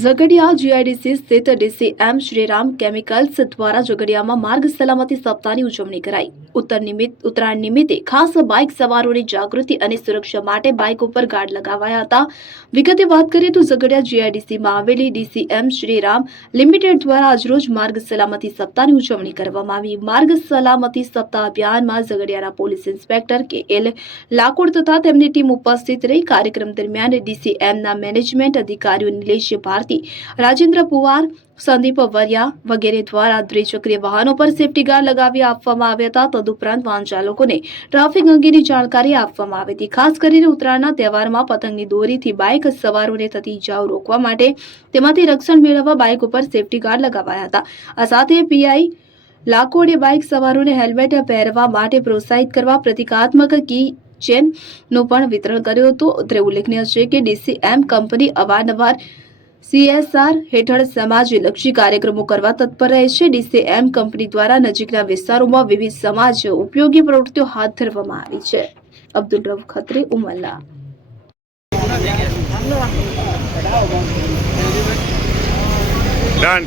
Jhagadia GIDC સ્થિત DCM Shriram chemicals દ્વારા ઝઘડિયામાં માર્ગ સલામતી સપ્તાહની ઉજવણી કરાઈ. ઉત્તર નિમિત્ત ઉત્તરાયણ નિમિત્તે ખાસ બાઇક સવારોની જાગૃતિ અને સુરક્ષા માટે બાઇક ઉપર ગાર્ડ લગાવાયા હતા. વિગતે વાત કરીએ તો ઝઘડિયા જીઆઈડીસીમાં આવેલી ડીસીએમ શ્રીરામ લિમિટેડ દ્વારા આજરોજ માર્ગ સલામતી સપ્તાહની ઉજવણી કરવામાં આવી. માર્ગ સલામતી સપ્તાહ અભિયાનમાં ઝઘડિયાના police inspector K L Lakod તથા તેમની ટીમ ઉપસ્થિત રહી. કાર્યક્રમ દરમિયાન ડીસીએમના મેનેજમેન્ટ અધિકારીઓ નિલેશ ભારતી રાજેન્દ્ર પુવાર, સંદીપ વરિયા વગેરે દ્વારા દ્વિચક્રીય વાહનો પર સેફટી ગાર્ડ લગાવી આપવામાં આવ્યા હતા. તદુપરાંત વાહન ચાલકોને ટ્રાફિક અંગેની જાણકારી આપવામાં આવી હતી. ખાસ કરીને ઉત્તરાયણના તહેવારમાં પતંગની દોરીથી બાઇક સવારોને થતી ઇજાઓ રોકવા માટે તેમાંથી રક્ષણ મેળવવા બાઇક ઉપર સેફટી ગાર્ડ લગાવાયા હતા. આ સાથે પીઆઈ લાકોડે બાઇક સવારોને હેલ્મેટ પહેરવા માટે પ્રોત્સાહિત કરવા પ્રતિકાત્મક કી ચેનનું પણ વિતરણ કર્યું હતું. અત્રે ઉલ્લેખનીય છે કે ડીસીએમ કંપની અવારનવાર સીએસઆર હેઠળ સમાજલક્ષી કાર્યક્રમો કરવા તત્પર રહે છે. ડીસીએમ કંપની દ્વારા નજીકના વિસ્તારોમાં વિવિધ સમાજ ઉપયોગી પ્રવૃત્તિઓ હાથ ધરવામાં આવી છે. અબ્દુલ રફ ખત્રી ઉમલ્લા. ડન